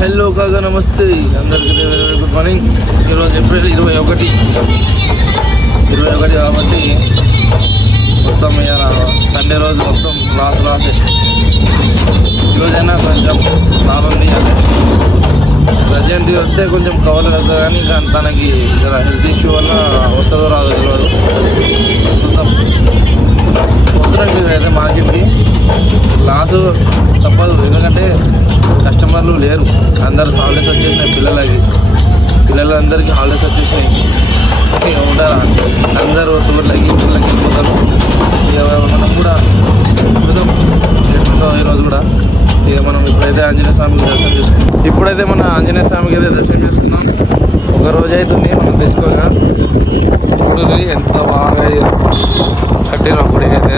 Hello కాగా నమస్తే అందరికీ గుడ్ మార్నింగ్. ఈరోజు ఏప్రిల్ 21 కాబట్టి మొత్తం సండే రోజు మొత్తం లాసే. ఈరోజైనా కొంచెం లాభం తీయాలి. ప్రజెంట్ వస్తే కొంచెం కవర్ అవుతుంది కానీ ఇంకా తనకి హెల్త్ ఇష్యూ వల్ల వస్తుందో రాదో తెలియదు. మొత్తం పొద్దున అయితే మార్కెట్కి లాసు తప్పదు, ఎందుకంటే కస్టమర్లు లేరు. అందరు హాలిడేస్ వచ్చేసినాయి. పిల్లలందరికీ హాలిడేస్ వచ్చేసినాయి. ఉంటారా అందరూ టూర్లకి వెళ్ళిపోతారు. మనం కూడా చూద్దాం ఎట్లుంటాం ఈరోజు కూడా. ఇక మనం ఇప్పుడైతే ఆంజనేయ స్వామికి దర్శనం చేసుకున్నాం. ఇప్పుడైతే మన ఆంజనేయ స్వామికి అయితే దర్శనం చేసుకున్నాం. ఒక రోజు అవుతుంది మనం తీసుకోగా. ఇప్పుడు ఎంత బాగా కట్టిన అప్పటికైతే.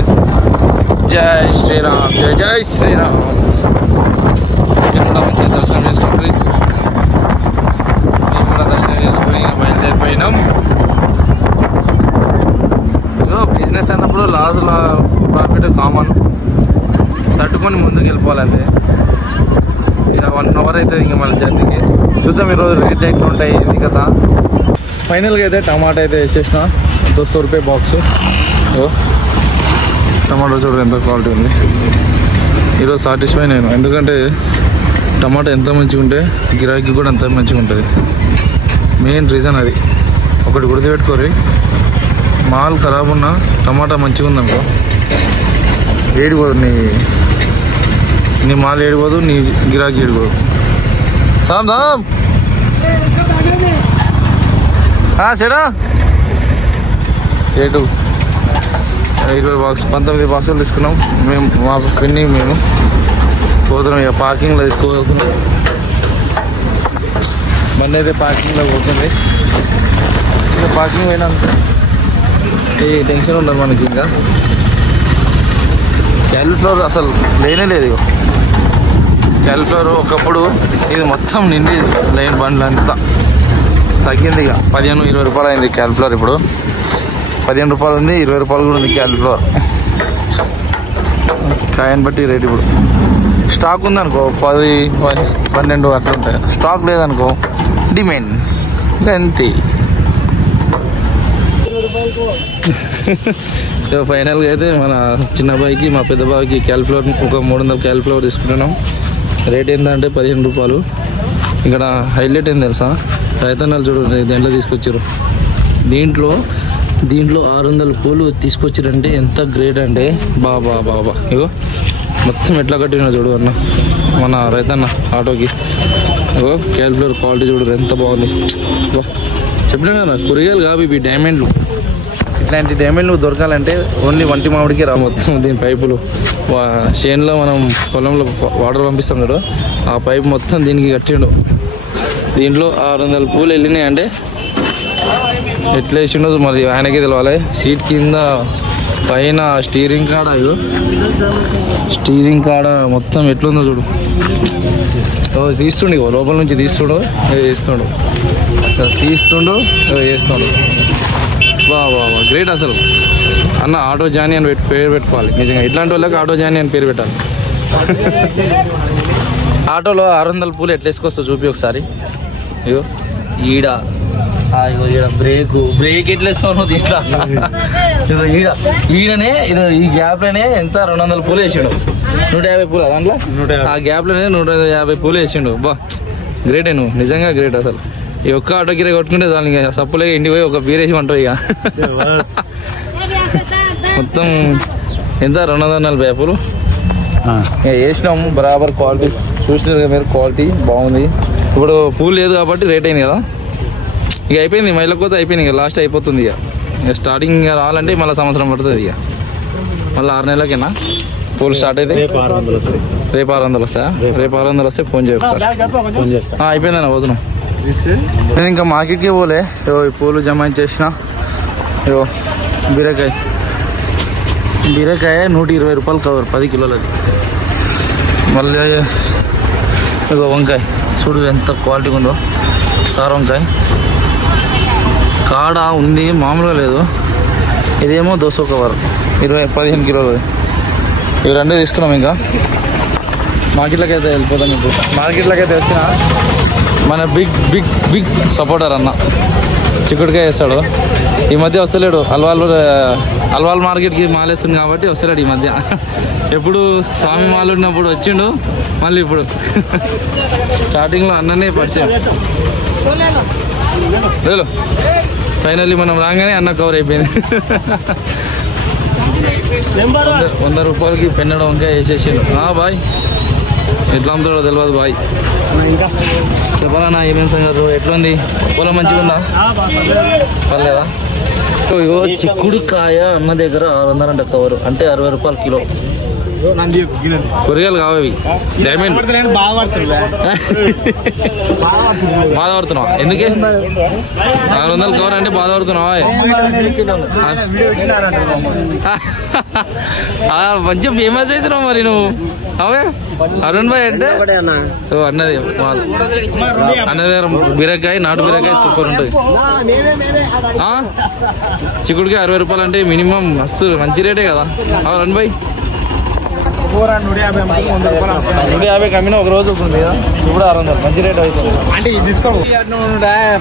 జై శ్రీరామ్, జై జై శ్రీరామ్. కూడా మంచిగా దర్శనం చేసుకుంటుంది. మేము కూడా దర్శనం చేసుకుని బయలుదేరిపోయినాం. బిజినెస్ అన్నప్పుడు లాస్ ప్రాఫిట్ కామన్, తట్టుకొని ముందుకు వెళ్ళిపోవాలంటే. ఇక 1 hour అవుతుంది ఇంకా మన జర్నీకి. చూద్దాం ఈరోజు రేట్ ఎక్కడ ఉంటాయి ఇది కదా. ఫైనల్గా అయితే టమాటా అయితే వేసేసిన 200 రూపాయ బాక్స్. టమాటా చూడండి ఎంత క్వాలిటీ ఉంది. ఈరోజు సాటిస్ఫై నేను, ఎందుకంటే టమాటా ఎంత మంచిగా ఉంటే గిరాకీ కూడా అంత మంచిగా ఉంటుంది. మెయిన్ రీజన్ అది. ఒకటి గుర్తుపెట్టుకోరి, మాల్ ఖరాబ్ ఉన్నా టమాటా మంచిగా ఉందనుకో ఏడిపోదు. నీ మాల్ ఏడిపోదు, నీ గిరాకీ ఏడిపోదు. దామ్ సేటు 20 బాక్స్ 19 బాక్సులు తీసుకున్నాం మేము. మా పిన్ని మేము పోతున్నాం. ఇక పార్కింగ్లో తీసుకోబోతున్నాం. బండి అయితే పార్కింగ్లో పోతుంది. ఇక పార్కింగ్ పోయినంత ఏ టెన్షన్ ఉండదు మనకి. ఇంకా క్యాలీఫ్లవర్ అసలు లేనే లేదు. క్యాలీఫ్లవర్ ఒకప్పుడు ఇది మొత్తం నిండి లైన్ బండ్లు అంతా తగ్గింది. ఇక 15-20 రూపాయలు అయింది క్యాలీఫ్లవర్. ఇప్పుడు 15 రూపాయలు ఉంది, 20 రూపాయలు కూడా ఉంది క్యాలీఫ్లవర్. కాయని బట్టి రేట్. ఇప్పుడు స్టాక్ ఉందనుకో 10-12 అట్లా ఉంటాయి. స్టాక్ లేదనుకో డిమాండ్ అంతే. ఫైనల్గా అయితే మన చిన్న బాయికి మా పెద్ద బావికి క్యాలీఫ్లవర్ ఒక 300 క్యాలీఫ్లవర్ తీసుకుంటున్నాం. రేట్ ఏంటంటే 15 రూపాయలు. ఇక్కడ హైలైట్ ఏం తెలుసా, రైతన్నలు చూడండి దేంట్లో తీసుకొచ్చారు. దీంట్లో 600 పూలు తీసుకొచ్చారంటే ఎంత గ్రేట్ అంటే బాబా. ఇగో మొత్తం ఎట్లా కట్టినా చూడు అన్న మన రైతన్న ఆటోకి. ఇగో క్యాలిక్యులేటర్ క్వాలిటీ చూడరు ఎంత బాగుంది. చెప్పినా కదా కూరగాయలు కావు ఇవి, డైమండ్లు. ఇట్లాంటి డైమండ్లు దొరకాలంటే ఓన్లీ వంటి మామిడికి రా. మొత్తం దీని పైపులు చేనులో మనం పొలంలో వాటర్ పంపిస్తాం చూడు, ఆ పైపు మొత్తం దీనికి కట్టిండు. దీంట్లో 600 పూలు వెళ్ళినాయి అంటే ఎట్లా వేసిండో మరి ఆయనకే తెలవాలి. సీట్ కింద పైన స్టీరింగ్ కాడ మొత్తం ఎట్లుందో చూడు. తీస్తుండు లోపల నుంచి తీస్తుండు బా గ్రేట్ అసలు. అన్న ఆటో జానీ అని పేరు పెట్టుకోవాలి నిజంగా. ఇట్లాంటి వాళ్ళకి ఆటో జానీ అని పేరు పెట్టాలి. ఆటోలో 600 పూలు ఎట్లా వేసుకొస్తా చూపి ఒకసారి. ఇగో ఈడ బ్రేక్ ఎట్లా వేస్తావు దీంట్లో. ఈడనే ఈ గ్యాప్ లోనే ఎంత 200 పూలు వేసిండు. 150 పూలు దాంట్లో ఆ గ్యాప్ లోనే 150 పూలు వేసిండు. బా గ్రేటే నువ్వు, నిజంగా గ్రేట్ అసలు. ఈ ఒక్క ఆటో గిర కొట్టుకుంటే చాలు, ఇంకా సప్పులేగా ఇంటికి పోయి ఒక బీరేసి అంటావు. ఇక మొత్తం ఎంత 240 పూలు వేసినాము. బరాబర్ క్వాలిటీ చూసినారు కదా మీరు, క్వాలిటీ బాగుంది. ఇప్పుడు పూలు లేదు కాబట్టి రేట్ అయింది కదా. ఇక అయిపోయింది, మైలకోత అయిపోయింది. ఇక లాస్ట్ అయిపోతుంది. ఇక స్టార్టింగ్ రావాలంటే మళ్ళీ సంవత్సరం పడుతుంది. ఇక మళ్ళీ 6 నెలలకేనా పూలు స్టార్ట్ అయితే. రేపు 600 వస్తాయా? రేపు 600 వస్తే ఫోన్ చేయొచ్చు. అయిపోయిందన్న పోతున్నాం. నేను ఇంకా మార్కెట్కి పోలే. ఈ పూలు జమ చేసిన. ఇగో బీరకాయ 120 రూపాయలు కవర్, 10 కిలోలది. మళ్ళీ ఇగో వంకాయ చూడు ఎంత క్వాలిటీ ఉందో. సార్ వంకాయ కాడ ఉంది, మామూలుగా లేదు. ఇదేమో 200 కవర్ 15 కిలోలు. ఇవి 2 తీసుకున్నాం. ఇంకా మార్కెట్లోకి అయితే వెళ్ళిపోతాం. ఇప్పుడు మార్కెట్లోకి అయితే వచ్చిన మన బిగ్ బిగ్ బిగ్ సపోర్టర్ అన్న చిక్కుడుకాయ వేస్తాడు. ఈ మధ్య వస్తలేడు, అల్వాల్ మార్కెట్కి మాలేస్తుంది కాబట్టి వస్తలేడు ఈ మధ్య. ఎప్పుడు స్వామి మాలు ఉన్నప్పుడు వచ్చిండు, మళ్ళీ ఇప్పుడు స్టార్టింగ్లో అన్ననే పరిచయం. లేదు ఫైనల్లీ మనం రాగానే అన్న కవర్ అయిపోయింది. 100 రూపాయలకి పెన్నడం వంకాయ వేసేసిండు. బాయ్ ఎట్లా అమ్ముతాడో తెలియదు బాయ్. చెప్పాలన్నా ఏమేమి సంగతి, ఎట్లుంది పొలం మంచిగా ఉందా? పర్లేదా? ఇగో చిక్కుడుకాయ అన్న దగ్గర 600 అంట కవర్, అంటే 60 రూపాయలు కిలో. కూరగాయలు కావవి డైమండ్ బాధపడుతున్నావా? ఎందుకే 600 కవర్ అంటే బాధపడుతున్నావా? మంచిగా ఫేమస్ అవుతున్నావు మరి నువ్వు. అవే అరుణ్ భాయ్ అంటే అన్నది అన్న దగ్గర బీరకాయ, నాటు బీరకాయ సూపర్ ఉంటుంది. చిక్కుడుకాయ 60 రూపాయలు అంటే మినిమం మస్తు మంచి రేటే కదా అరుణ్ భాయ్. 150 కమ్మిన ఒక రోజు ఉంటుంది కదా, ఇప్పుడు 600 మంచి రేట్ అవుతుంది. అంటే ఇది తీసుకో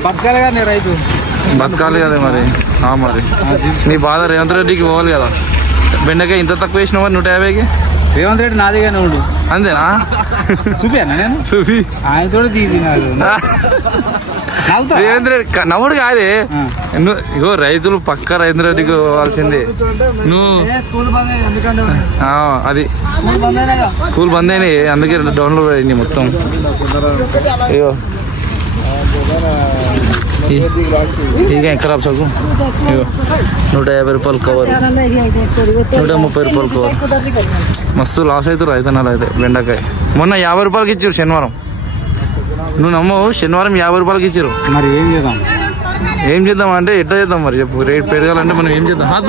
బతకాలి కదా రైతు, బతకాలి కదా మరి. మరి నీ బాధ రేవంత్ రెడ్డికి పోవాలి కదా. బెండకాయ ఇంత తక్కువ వేసినావా 150కి? రేవంత్ రెడ్డి నాదిగానే ఉండు అంతేనా? చూపినా నేను చూపి ఆయనతో రేవంత్ రెడ్డి నవ్వుడు కాదే. ఇగో రైతులు పక్క రేవంత్ రెడ్డికి పోవాల్సిందే. నువ్వు అది స్కూల్ బంద్ అయినాయి, అందుకే డౌన్లోడ్ అయింది మొత్తం. అయ్యో ಈಗ ಖರಾಬ್ ಸಾಕು. 150 రూపాయలు కవర్, 130 రూపాయలు కవర్. మస్తు లాస్ అవుతారు రైతనాలు అయితే. బెండకాయ మొన్న 50 రూపాయలకి ఇచ్చారు శనివారం. నువ్వు నమ్మవు, శనివారం 50 రూపాయలకి ఇచ్చారు. మరి ఏం చేద్దాం అంటే ఎట్లా చేద్దాం మరి చెప్పు? రేట్ పెరగాలంటే మనం ఏం చేద్దాం? హాత్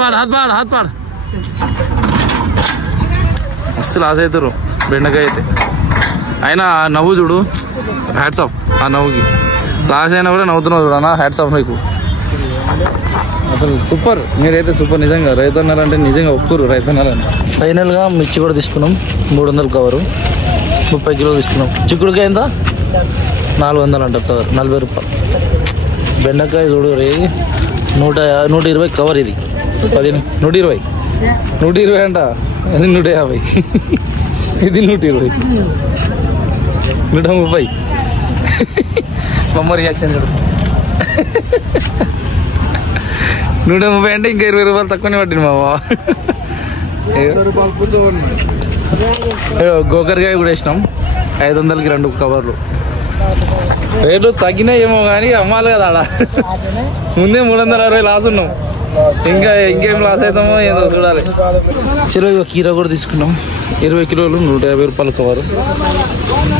పాడ్ మస్తు లాస్ అవుతారు బెండకాయ అయితే. అయినా నవ్వు చూడు, హ్యాట్స్ ఆఫ్ ఆ నవ్వుకి. లాస్ అయినా కూడా నవ్వుతున్నావు చూడనా, హ్యాట్స్ ఆఫ్ నీకు. అసలు సూపర్, మీరైతే సూపర్ నిజంగా. రైతన్నారంటే నిజంగా ఒప్పుకోరు రైతన్నారని. ఫైనల్గా మిర్చి కూడా తీసుకున్నాం, 300 కవరు, 30 కిలోలు తీసుకున్నాం. చిక్కుడుకాయ ఎంత? 400 అంట కవర్, 40 రూపాయలు. బెండకాయ చూడు రే 120 కవర్. ఇది 120 అంట, అది 150. ఇది 120, 130. బొమ్మ రియాక్షన్ చూడు. 130 అంటే ఇంకా 20 రూపాయలు తక్కువనే పట్టింది మా బావ. గోకరకాయ కూడా వేసినాం, 500కి 2 కవర్లు. రేట్లు తగ్గినాయేమో కానీ అమ్మాలి కదా ఆడ. ముందే 360 లాస్ ఉన్నాం, ఇంకేం లాస్ అవుతామో ఏదో చూడాలి. చెరువు కీర కూడా తీసుకున్నాం, 20 కిలోలు, 150 రూపాయలు కవరు.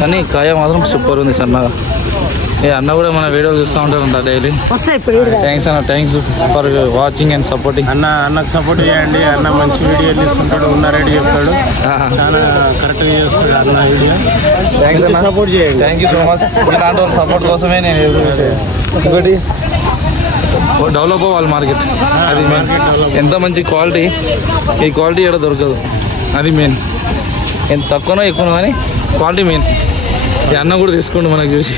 కానీ కాయ మాత్రం సూపర్ ఉంది సన్నగా. అన్న కూడా మన వీడియో చూస్తూ ఉంటారంట డైలీ. థ్యాంక్స్ అన్న, thanks for watching and supporting. అన్నకు సపోర్ట్ చేయండి. అన్న మంచి వీడియో తీసుకుంటాడు, ఉన్న రేటు చెప్తాడు, చాలా కరెక్ట్ గా చేస్తాడు అన్న వీడియో. థ్యాంక్స్ అన్న, సపోర్ట్ చేయండి. Thank you so much. ఇలాంటి వాళ్ళ సపోర్ట్ కోసమే నేను ఇంకోటి డెవలప్ అవ్వాలి మార్కెట్, అది మెయిన్. ఎంత మంచి క్వాలిటీ, ఈ క్వాలిటీ ఎక్కడ దొరకదు, అది మెయిన్. ఎంత తక్కువనో ఎక్కువనో కానీ క్వాలిటీ మెయిన్. ఈ అన్న కూడా తీసుకోండి మనకు చూసి.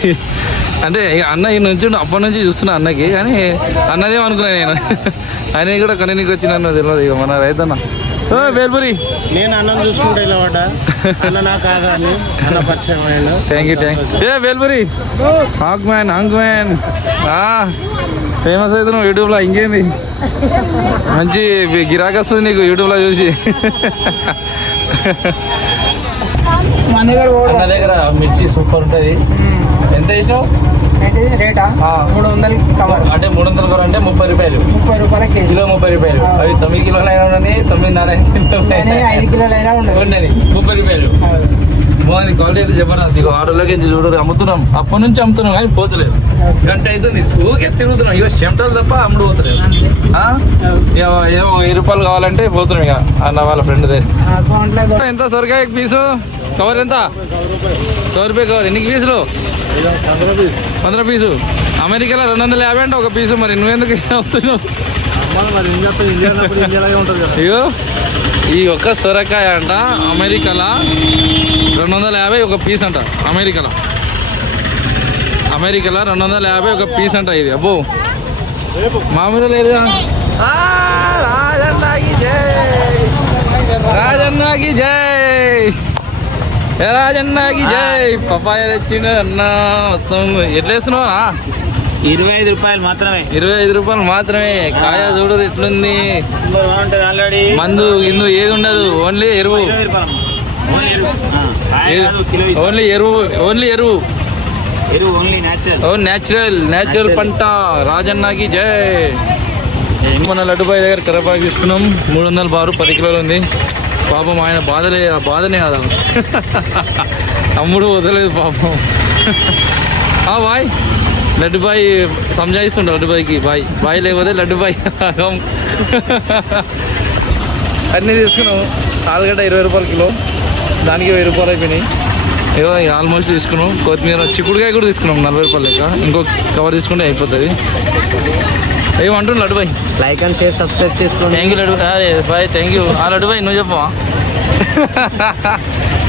అంటే అన్న ఈ నుంచి అప్పటి నుంచి చూస్తున్నా అన్నకి, కానీ అన్నదేమనుకున్నా నేను. ఆయన కూడా కనీకి వచ్చిన తెలియదు ఇక మన రైతన్న. వేల్పురి నేను అన్నం చూసుకుంటే ఇలా పడ్డా, అన్న నాకు ఆగాలి, అన్న పరిచయం అయ్యాడు. Thank you. వేల్పురి హాంక్ మ్యాన్ ఫేమస్ అవుతున్నావు యూట్యూబ్ లో. ఇంకేంది మంచి గిరాకీ వస్తుంది నీకు యూట్యూబ్ లో చూసి. అన్న దగ్గర మిర్చి సూపర్ ఉంటుంది. ఎంత వేసినావు? రేటా 300 కవర్, అంటే 300 కవర్ అంటే 30 రూపాయలు. 30 రూపాయల కిలో, 30 రూపాయలు. అవి 9 కిలోలు అయినా ఉండని, 9.5 కిలోలు అయినా ఉండని, 30 రూపాయలు. బాగుంది క్వాలిటీ అయితే జబర్దస్త్. ఇక ఆటోలోకి చూడరు, అమ్ముతున్నాం, అప్పటి నుంచి అమ్ముతున్నాం కానీ పోతలేదు. గంట అవుతుంది ఊరికే తిరుగుతున్నాం. ఇక చెమటలు తప్ప అమ్ముడు పోతలేదు. ఏదో 1000 రూపాయలు కావాలంటే పోతున్నాం ఇక అన్న వాళ్ళ ఫ్రెండ్ దగ్గర. ఎంత సొరకాయ పీసు కవర్ ఎంత? 100 రూపాయ కవర్. ఎన్ని పీసులు? 15 పీసు. అమెరికాలో 250 అంటే ఒక పీసు. మరి నువ్వెందుకు అవుతున్నావు? ఇగో ఈ ఒక్క సొరకాయ అంట అమెరికాలో 250 ఒక పీస్ అంట. అమెరికాలో 250 ఒక పీస్ అంట ఇది. అబ్బో మామూలు లేదుగా. రాజన్నకి జై, రాజన్నకి జై. పపాయ తెచ్చిండు అన్న. మొత్తం ఎట్లా వేస్తున్నావా? 25 రూపాయలు మాత్రమే. 25 రూపాయలు మాత్రమే. కాయ చూడు ఎట్లుంది. మందు ఇందు ఏది ఉండదు. ఓన్లీ ఎరువు. ఓన్లీ ఎరువు న్యాచురల్ పంట. రాజన్నకి జై. మన లడ్డుబాయి దగ్గర కరేపాకు తీసుకున్నాం. 300 బారు 10 కిలోలు ఉంది. పాపం ఆయన బాధనే కదా. తమ్ముడు వదలేదు పాపం. బాయ్ లడ్డుబాయి సంజాయిస్తుండ. లడ్డుబాయికి బాయ్ లేకపోతే లడ్డుబాయి. అన్నీ తీసుకున్నాము. ఆలుగడ్డ 20 రూపాయలు కిలో, దానికి 1000 రూపాయలు అయిపోయినాయి. ఏదో ఆల్మోస్ట్ తీసుకున్నాం. కొత్తిమీర, చిక్కుడుకాయ కూడా తీసుకున్నాం 40 రూపాయలు లెక్క. ఇంకో కవర్ తీసుకుంటే అయిపోతుంది. ఏమంటుండు Laddubhai? Like and share subscribe చేసుకోండి. Thank you Laddubhai. Bye thank you. Laddubhai నువ్వు చెప్పవా?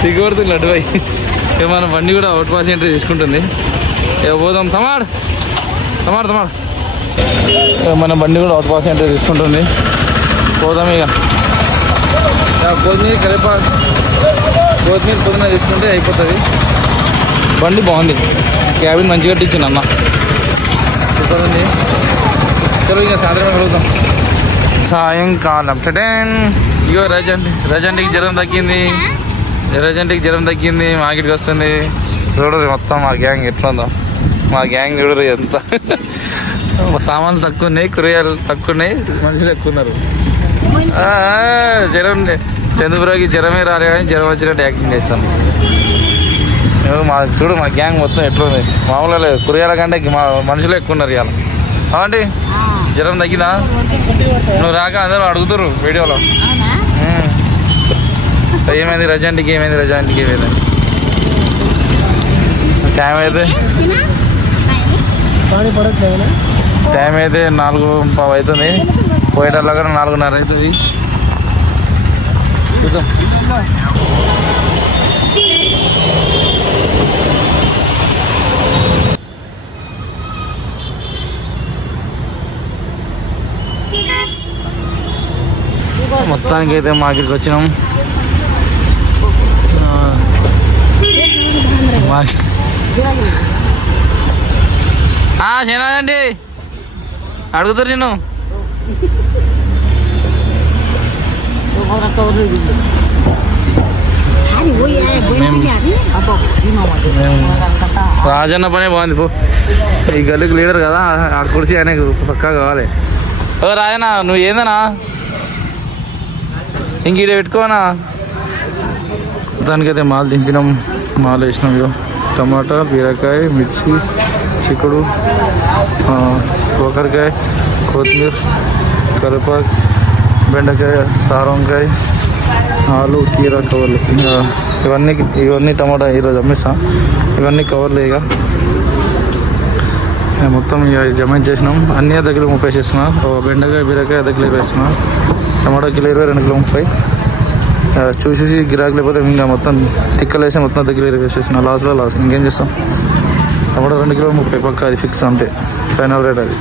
దిగుబడుతుంది లడ్డుబాయ్. మన బండి కూడా అవుట్ పాస్ ఎంట్రీ తీసుకుంటుంది. పోదాం. తమాడ్ మన బండి కూడా అవుట్ పాస్ ఎంట్రీ తీసుకుంటుంది. పోదాం ఇక. కొత్తిమీర కరివేపాకు, కొత్తిమీర పుదీనా తీసుకుంటే అయిపోతుంది. బండి బాగుంది. క్యాబిన్ మంచిగా కట్టించింది అన్న. సూపర్ ఉంది. చలో ఇక సాయంత్రం కలుగుతాం. సాయంకాలం ఇగో రజంటికి జ్వరం తగ్గింది. మార్కెట్కి వస్తుంది. చూడరు మొత్తం మా గ్యాంగ్ ఎట్లుందో. మా గ్యాంగ్ చూడరు ఎంత. సామాన్లు తక్కువ ఉన్నాయి, కూరగాయలు తక్కువ ఉన్నాయి, మనుషులు ఎక్కువ ఉన్నారు. జ్వరం చంద్రపురకి జ్వరమే రాలే కానీ జ్వరం వచ్చినట్టు యాక్షన్ చేస్తాం. చూడు మా గ్యాంగ్ మొత్తం ఎట్లుంది. మామూలుగా లేదు. కూరగాయల కంటే మా మనుషులు ఎక్కువ ఉన్నారు ఇవాళ. అవండి జ్వరం తగ్గిందా? నువ్వు రాక అందరూ అడుగుతారు వీడియోలో. ఏమైంది రజాంటికి ఏమైంది. టైం అయితే 4:15 అవుతుంది. పోయేటల్లా 4:30 అవుతుంది. చూద్దాం. మొత్తానికి అయితే మార్కెట్కి వచ్చినాం. చేనాదండి అడుగుతారు నేను. రాజన్న పనే బాగుంది. పో ఈ గల్లీకి లీడర్ కదా. ఆ కుర్చీ ఆయనకు పక్కా కావాలి. ఓ రాజన్న నువ్వు ఏందనా ఇంక ఈడ పెట్టుకోనా? దానికైతే మాలు దింపినాం. మాలు వేసినాం. ఇగో టమాటా, బీరకాయ, మిర్చి, చిక్కుడు, కాకరకాయ, కొత్తిమీర, కరివేపాకు, బెండకాయ, సారంకాయ, ఆలు, కీర కవర్లు. ఇవన్నీ టమాటా ఈరోజు అమ్మేస్తాం. ఇవన్నీ కవర్లు. ఇక మొత్తం ఇక జమ చేసినాం. అన్నీ దగ్గర 30 వేసేస్తున్నా. బెండకాయ, బీరకాయ దగ్గర వేస్తున్నా. టమాటా కిలో 20, 2 కిలో 30. చూసేసి గిరాకీ లేకపోతే ఇంకా మొత్తం తిక్కలేసి మొత్తం దగ్గర వేసేసిన. లాస్ ఇంకేం చేస్తాం. టమాటా 2 కిలో 30 పక్క. అది ఫిక్స్ అంతే. ఫైనల్ రేట్ అది.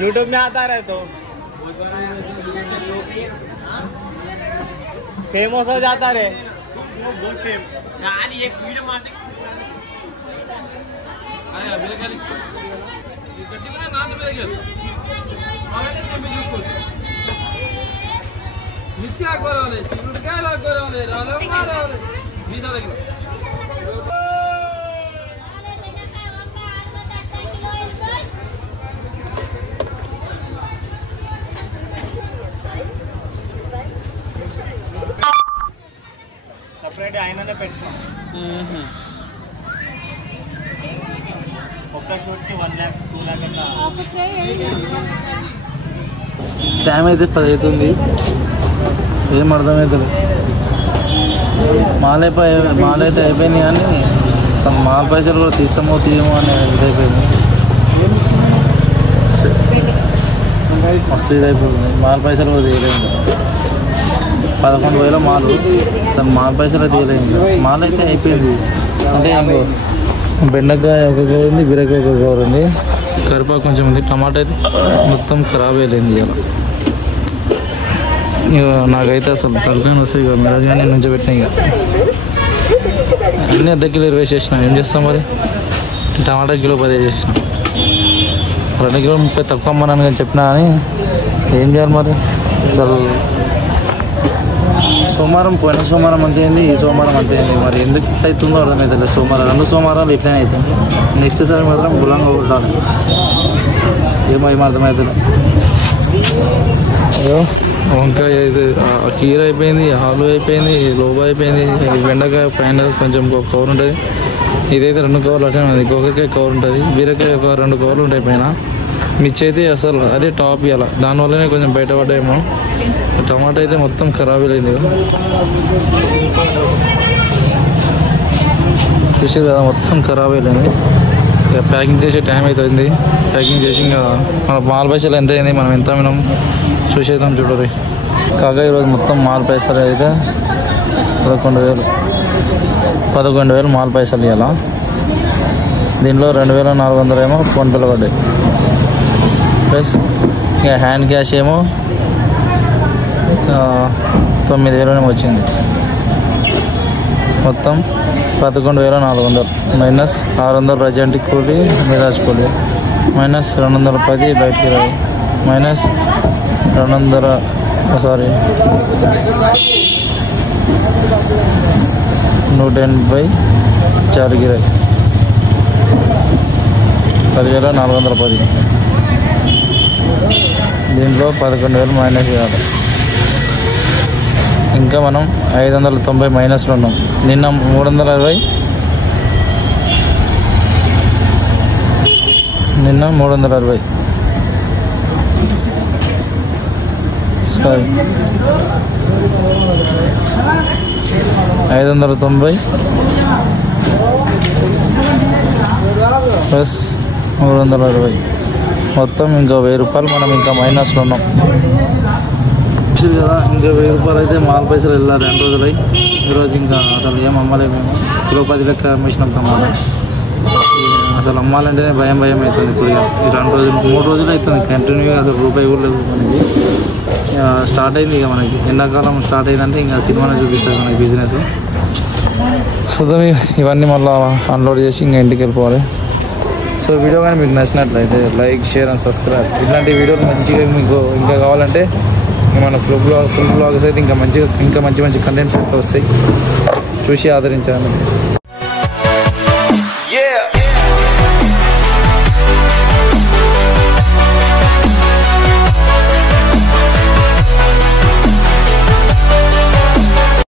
यूट्यूब में आता रहे तो फेमस हो जाता रहे। एक वीडियो मारते మిర్చి ఆకురావాలి, చిక్కుడుకాయలు ఆకురావాలి, రాళ్ళు మారాలి, వీసా దగ్గర సపరేట్ ఆయననే పెట్టుకున్నాం. ఒక్క షూట్కి 1 lakh 2 lakh అట్లా. టైం అయితే 10 అవుతుంది, ఏం అర్థమవుతుంది. మాల అయితే అయిపోయింది కానీ మాల పైసలు కూడా తీస్తామో తీయమో అని ఇదైపోయింది. మస్తు ఇదైపోతుంది, మాల పైసలు కూడా తీయలేదు. 11,000 మాలు, అసలు మాల పైసలు తీయలేదు. మాల అయితే అయిపోయింది. అంటే బెండకాయ ఒక కవర్ ఉంది, బీరకాయ ఒక కవర్ ఉంది, కరివేపాకు కొంచెం ఉంది, టమాటా అయితే మొత్తం ఖరాబ్ అయ్యింది. ఇక నాకైతే అసలు తలకాయ వస్తాయి. ఇక మెరగానే నుంచి పెట్టినా ఇక అన్నీ అర్ధ కిలో 20 చేసినా. ఏం చేస్తాం మరి, టమాటా కిలో 10 చేసిన, 2 కిలో 30 తక్కువ అమ్మన్నాను కానీ చెప్పినా కానీ ఏం చేయాలి మరి. అసలు సోమవారం పోయిన సోమవారం అంతే అయింది, ఈ సోమవారం అంతే అయింది. మరి ఎందుకు అవుతుందో అర్థమవుతుంది. సోమవారం 2 సోమవారాలు ఇట్లనే అవుతుంది. నెక్స్ట్ సారి మాత్రం గులాంగా కొట్టాలి. ఏమో ఏం అర్థమవుతుంది. వంకాయ అయితే కీర అయిపోయింది, ఆలు అయిపోయింది, లోబా అయిపోయింది, బెండకాయ పైన కొంచెం ఒక కవర్ ఉంటుంది. ఇదైతే 2 కవర్లు అట్లా ఉంది. గోకరకాయ కవర్ ఉంటుంది, బీరకాయ ఒక 2 కవర్లు ఉంటాయి పైన. మిర్చి అయితే అసలు అదే టాప్ ఇవ్వాలి, దానివల్లనే కొంచెం బయటపడ్డాయేమో. టమాటా అయితే మొత్తం ఖరాబ్ అయింది. చూసేది కదా మొత్తం ఖరాబ్ అయింది. ఇక ప్యాకింగ్ చేసే టైం అవుతుంది. ప్యాకింగ్ చేసి ఇంకా మన మాల పైసలు ఎంత అయింది, మనం ఎంత మనం చూసేద్దాం. చూడరు కాగా ఈరోజు మొత్తం మాల పైసలు అయితే 11,000 మాల పైసలు ఇవ్వాలా. దీంట్లో 2,400 ఏమో ఫోన్పేలో పడ్డాయి. ప్లస్ ఇక హ్యాండ్ క్యాష్ ఏమో 9,000 వచ్చింది. మొత్తం 11,400 మైనస్ 600 రజంటి కూలి, మిరాజ్ కూలి, మైనస్ 210 బయట కిరాయి, మైనస్ 180 చారు కిరాయి, 10,410. దీంట్లో 11,000 మైనస్ చేయాలి. ఇంకా మనం 590 మైనస్లో ఉన్నాం. నిన్న 360, నిన్న 360 సారీ 590 ప్లస్ 360 మొత్తం ఇంకా 1,000 రూపాయలు మనం ఇంకా మైనస్లో ఉన్నాం. చూసారు కదా, ఇంకా 1000 రూపాయలు అయితే మాల పైసలు వెళ్ళారు 2 రోజులు. ఈరోజు ఇంకా అసలు ఏం అమ్మలేము. మేము కిలో 10 లెక్క అమ్మేసినాం టమాటా. అసలు అమ్మాలంటేనే భయం అవుతుంది. ఇప్పుడు ఈ 2 రోజులు 3 రోజులు అవుతుంది కంటిన్యూగా, అసలు రూపాయి కూడా లేదు మనకి. స్టార్ట్ అయింది ఇక మనకి ఎండాకాలం స్టార్ట్ అయిందంటే ఇంకా సినిమానే చూపిస్తుంది మనకి బిజినెస్. సో ఇవన్నీ మళ్ళీ అన్లోడ్ చేసి ఇంకా ఇంటికి వెళ్ళిపోవాలి. సో వీడియో కానీ మీకు నచ్చినట్లయితే లైక్, షేర్ అండ్ సబ్స్క్రైబ్. ఇట్లాంటి వీడియోలు మంచిగా మీకు ఇంకా కావాలంటే మన ఫుల్ బ్లాగ్స్ అయితే ఇంకా మంచి కంటెంట్ వస్తాయి, చూసి ఆదరించాలి.